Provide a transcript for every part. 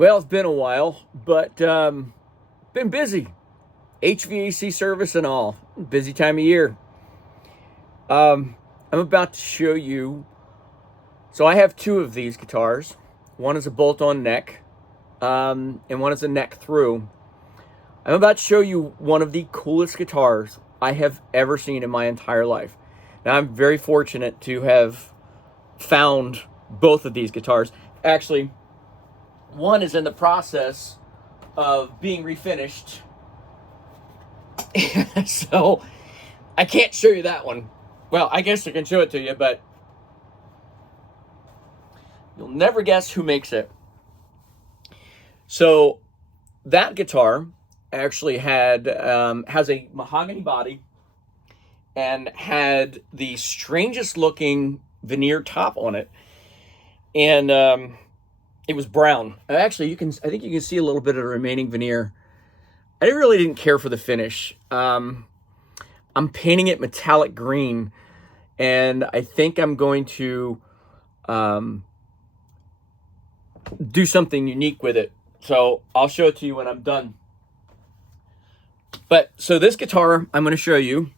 Well, it's been a while, but been busy. HVAC service and all. Busy time of year. I'm about to show you. So I have two of these guitars. One is a bolt-on neck, and one is a neck through. I'm about to show you one of the coolest guitars I have ever seen in my entire life. Now, I'm very fortunate to have found both of these guitars. Actually, one is in the process of being refinished. So I can't show you that one. Well, I guess I can show it to you, but you'll never guess who makes it. So that guitar actually has a mahogany body and had the strangest looking veneer top on it, and it was brown. Actually, I think you can see a little bit of the remaining veneer. I really didn't care for the finish. I'm painting it metallic green, and I think I'm going to do something unique with it. So I'll show it to you when I'm done. But so this guitar I'm going to show you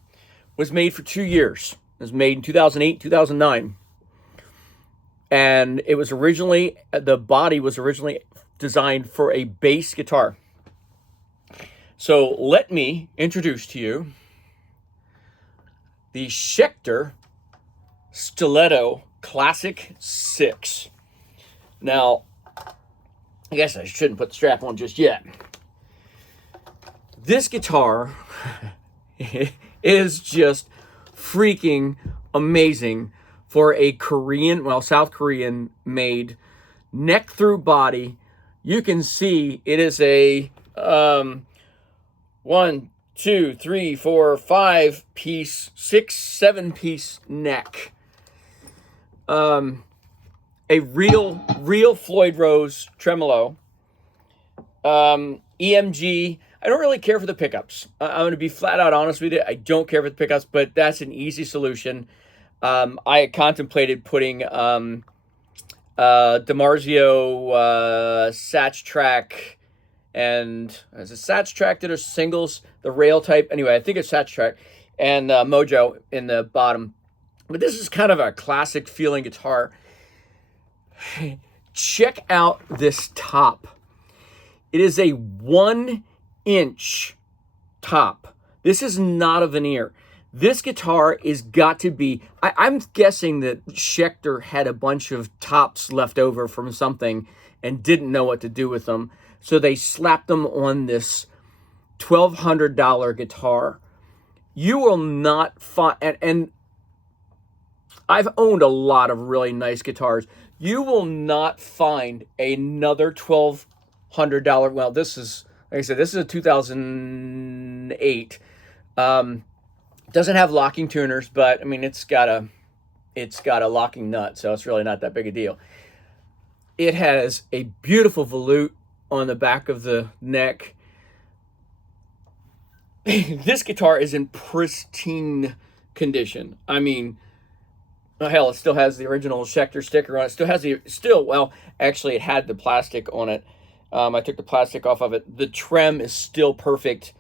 was made for 2 years. It was made in 2008, 2009. And it was originally, the body was originally designed for a bass guitar. So let me introduce to you the Schecter Stiletto Classic 6. Now, I guess I shouldn't put the strap on just yet. This guitar is just freaking amazing for a Korean, well, South Korean made neck through body. You can see it is a 1, 2, 3, 4, 5 piece, 6, 7 piece neck. A real Floyd Rose tremolo. EMG. I don't really care for the pickups. I'm going to be flat out honest with you. I don't care for the pickups, but that's an easy solution. I had contemplated putting DiMarzio Satch Track, and is it Satch Track that are singles, the rail type? Anyway, I think it's Satch Track, and Mojo in the bottom. But this is kind of a classic feeling guitar. Check out this top. It is a 1-inch top. This is not a veneer. This guitar is got to be, I'm guessing that Schecter had a bunch of tops left over from something and didn't know what to do with them. So they slapped them on this $1,200 guitar. You will not find, and I've owned a lot of really nice guitars. You will not find another $1,200. Well, this is, like I said, this is a 2008. Doesn't have locking tuners, but I mean, it's got a locking nut, so it's really not that big a deal. It has a beautiful volute on the back of the neck. This guitar is in pristine condition. I mean, oh, hell, it still has the original Schecter sticker on it. Well, actually, it had the plastic on it. I took the plastic off of it. The trem is still perfect.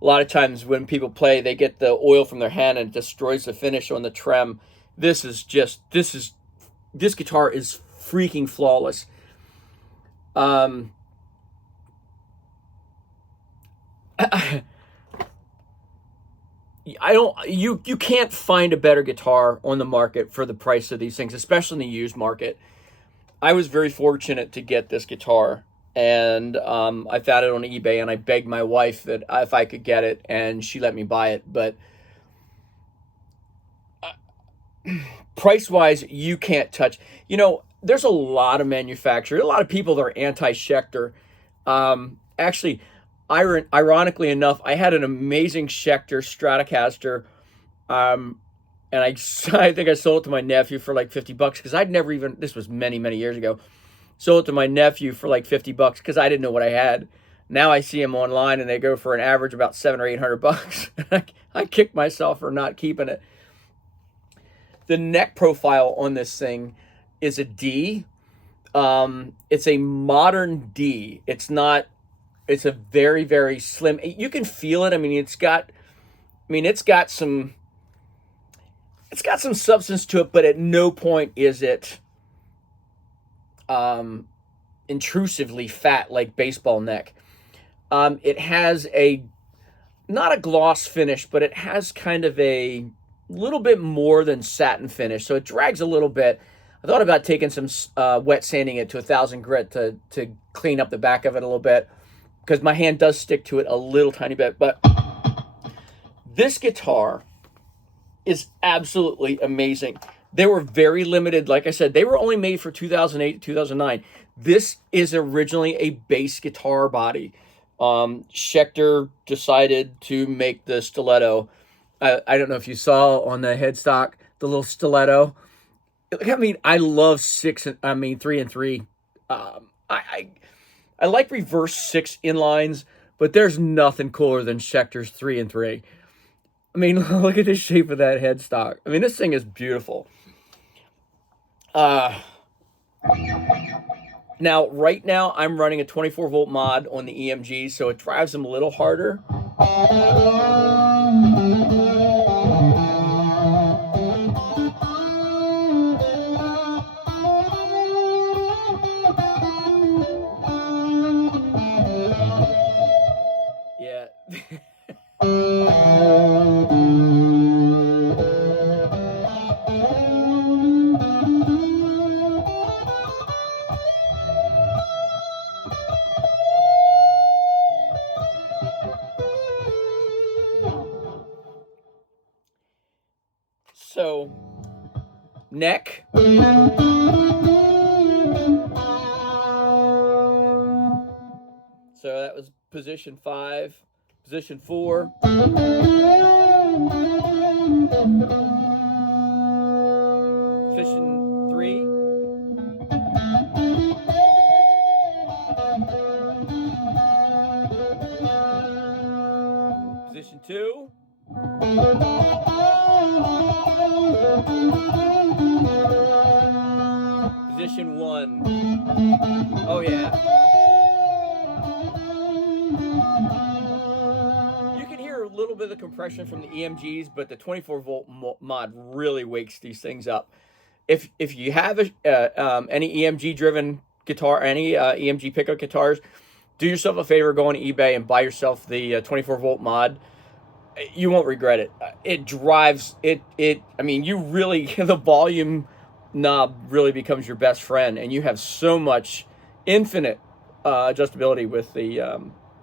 A lot of times when people play, they get the oil from their hand and it destroys the finish on the trem. This guitar is freaking flawless. You can't find a better guitar on the market for the price of these things, especially in the used market. I was very fortunate to get this guitar, and I found it on eBay, and I begged my wife that if I could get it, and she let me buy it. But price-wise, you can't touch. You know, there's a lot of manufacturers, a lot of people that are anti-Schecter. Actually, ironically enough, I had an amazing Schecter Stratocaster, and I think I sold it to my nephew for like $50 because I'd never even, this was many, many years ago, sold it to my nephew for like $50 because I didn't know what I had. Now I see them online and they go for an average about $700 or $800. I kicked myself for not keeping it. The neck profile on this thing is a D. It's a modern D. It's not. It's a very, very slim. You can feel it. I mean, it's got. I mean, it's got some. It's got some substance to it, but at no point is it intrusively fat like baseball neck. It has a not a gloss finish, but it has kind of a little bit more than satin finish, so it drags a little bit. I thought about taking some wet sanding it to 1,000 grit to clean up the back of it a little bit, because my hand does stick to it a little tiny bit. But this guitar is absolutely amazing. They were very limited. Like I said, they were only made for 2008 to 2009. This is originally a bass guitar body. Schecter decided to make the stiletto. I don't know if you saw on the headstock, the little stiletto. I mean, I love 3 and 3. I like reverse 6 inlines, but there's nothing cooler than Schecter's 3 and 3. I mean, look at the shape of that headstock. I mean, this thing is beautiful. Now, right now, I'm running a 24-volt mod on the EMG, so it drives them a little harder. Yeah. So, neck. So that was position 5. Position 4. Position 3. Position 2. Position 1. Oh yeah. You can hear a little bit of the compression from the EMGs, but the 24-volt mod really wakes these things up. If you have any EMG-driven guitar, any EMG pickup guitars, do yourself a favor, go on eBay and buy yourself the 24-volt mod. You won't regret it. It drives it. I mean, you really the volume knob really becomes your best friend, and you have so much infinite adjustability with the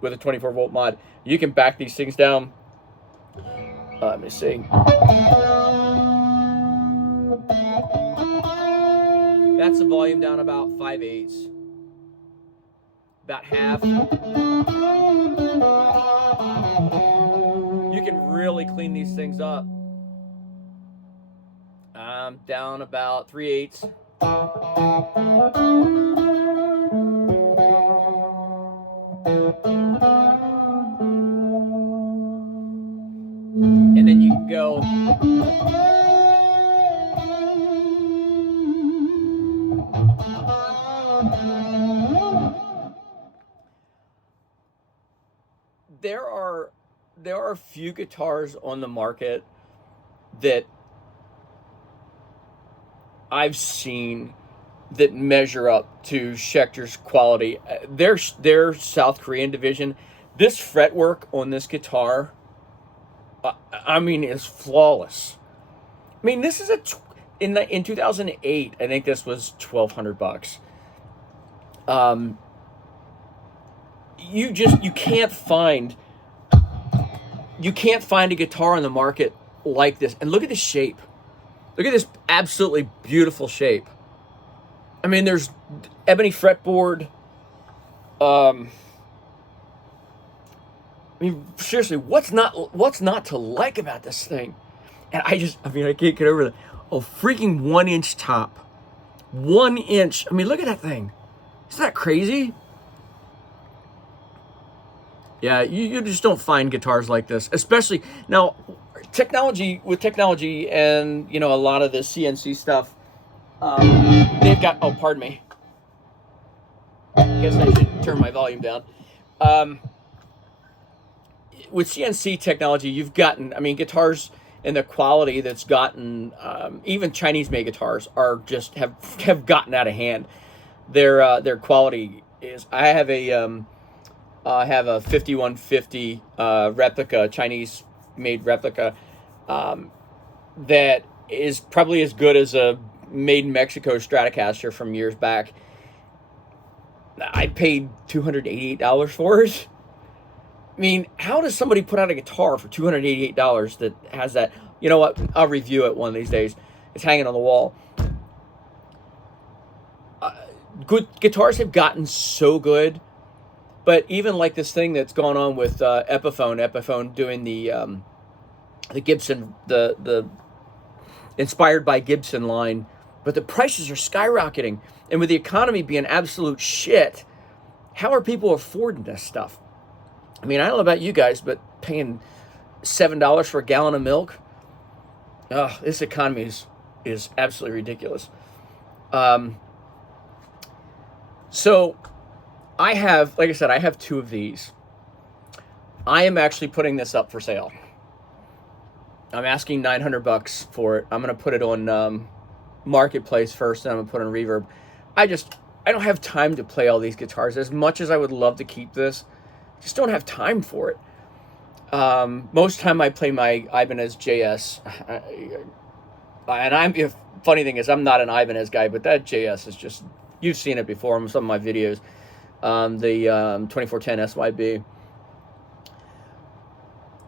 24-volt mod. You can back these things down. Let me see. That's the volume down about 5/8, about half. You can really clean these things up. Down about 3/8. And then you can go. There are a few guitars on the market that I've seen that measure up to Schecter's quality. Their South Korean division, this fretwork on this guitar, I mean, is flawless. I mean, this is in 2008. I think this was $1,200. You can't find a guitar on the market like this. And look at the shape. Look at this absolutely beautiful shape. I mean, there's ebony fretboard. I mean, seriously, what's not to like about this thing? And I can't get over that. Oh, freaking 1-inch top. 1 inch. I mean, look at that thing. Isn't that crazy? Yeah, you just don't find guitars like this, especially now. Technology and a lot of the CNC stuff, they've got. Oh, pardon me. guess I should turn my volume down. Um, with CNC technology, you've gotten, I mean, guitars and the quality that's gotten, even Chinese made guitars are just have gotten out of hand. Their quality is. I have a 5150 replica, Chinese made replica, that is probably as good as a made in Mexico Stratocaster from years back. I paid $288 for it. I mean, how does somebody put out a guitar for $288 that has that? You know what? I'll review it one of these days. It's hanging on the wall. Good guitars have gotten so good, but even like this thing that's going on with Epiphone doing the Gibson, the inspired by Gibson line, but the prices are skyrocketing, and with the economy being absolute shit, how are people affording this stuff? I mean, I don't know about you guys, but paying $7 for a gallon of milk, this economy is absolutely ridiculous. So I have, like I said, I have two of these. I am actually putting this up for sale. I'm asking $900 for it. I'm going to put it on Marketplace first, and I'm going to put it on Reverb. I don't have time to play all these guitars. As much as I would love to keep this, I just don't have time for it. Most time I play my Ibanez JS. And funny thing is, I'm not an Ibanez guy, but that JS is just, you've seen it before in some of my videos. The 2410 SYB.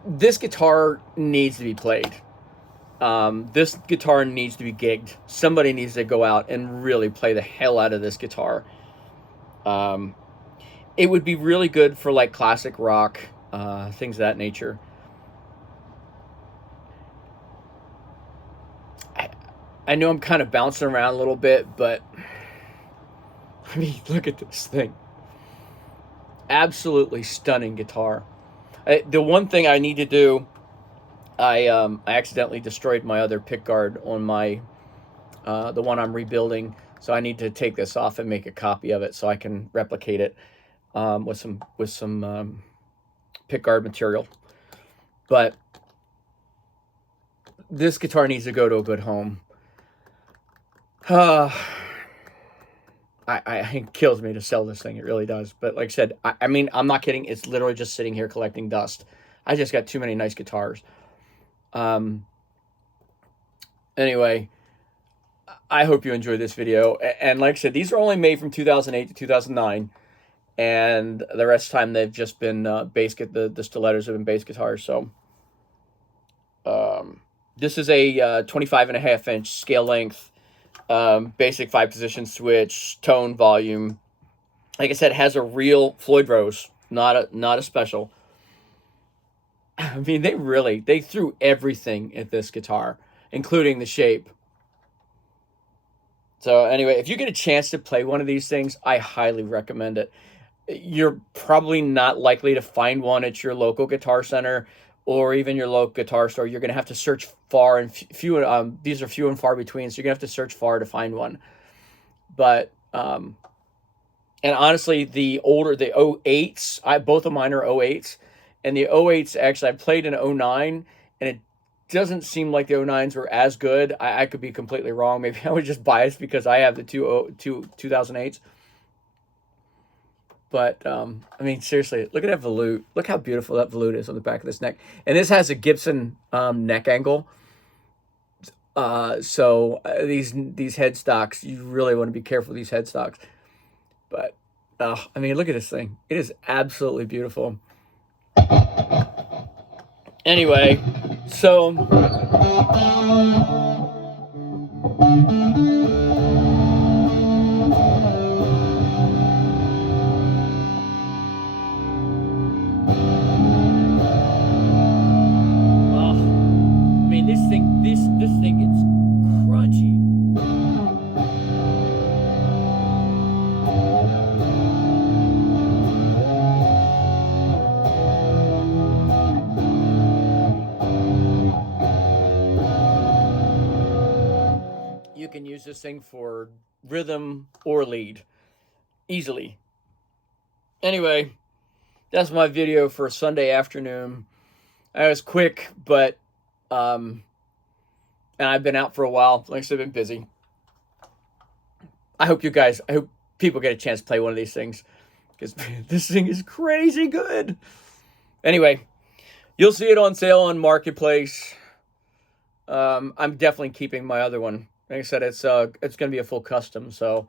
This guitar needs to be played. This guitar needs to be gigged. Somebody needs to go out and really play the hell out of this guitar. It would be really good for like classic rock, things of that nature. I know I'm kind of bouncing around a little bit, but I mean, look at this thing. Absolutely stunning guitar. The one thing I need to do, I accidentally destroyed my other pickguard on my the one I'm rebuilding, so I need to take this off and make a copy of it so I can replicate it with some pickguard material. But this guitar needs to go to a good home. It kills me to sell this thing. It really does. But like I said, I mean, I'm not kidding. It's literally just sitting here collecting dust. I just got too many nice guitars. Anyway, I hope you enjoyed this video. And like I said, these are only made from 2008 to 2009. And the rest of the time, they've just been the stilettos have been bass guitars. So this is a 25.5-inch scale length. Basic 5-position switch, tone, volume. Like I said, has a real Floyd Rose, not a special. I mean, they threw everything at this guitar, including the shape. So anyway, if you get a chance to play one of these things, I highly recommend it. You're probably not likely to find one at your local Guitar Center or even your local guitar store. You're going to have to search far, and these are few and far between, so you're going to have to search far to find one. But, and honestly, the 08s, both of mine are 08s, and the 08s, actually, I played in 09, and it doesn't seem like the 09s were as good. I could be completely wrong. Maybe I was just biased because I have the two 2008s. But, I mean, seriously, look at that volute. Look how beautiful that volute is on the back of this neck. And this has a Gibson neck angle. So these headstocks, you really want to be careful with these headstocks. But, I mean, look at this thing. It is absolutely beautiful. Anyway, so... This thing gets crunchy. You can use this thing for rhythm or lead easily. Anyway, that's my video for Sunday afternoon. It was quick, but and I've been out for a while. Like I said, I've been busy. I hope people get a chance to play one of these things, because this thing is crazy good. Anyway, you'll see it on sale on Marketplace. I'm definitely keeping my other one. Like I said, it's going to be a full custom, so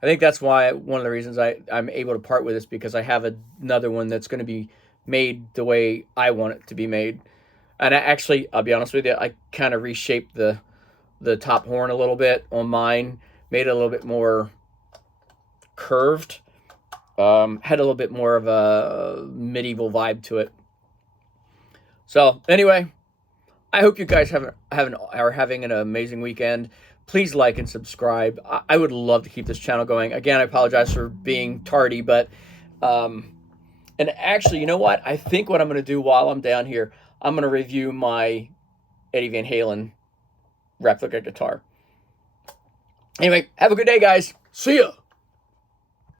I think that's why one of the reasons I'm able to part with this, because I have another one that's going to be made the way I want it to be made. And I'll be honest with you, I kind of reshaped the top horn a little bit on mine, made it a little bit more curved, had a little bit more of a medieval vibe to it. So anyway, I hope you guys are having an amazing weekend. Please like and subscribe. I would love to keep this channel going. Again, I apologize for being tardy, but and actually, you know what? I think what I'm going to do while I'm down here, I'm going to review my Eddie Van Halen replica guitar. Anyway, have a good day, guys. See ya.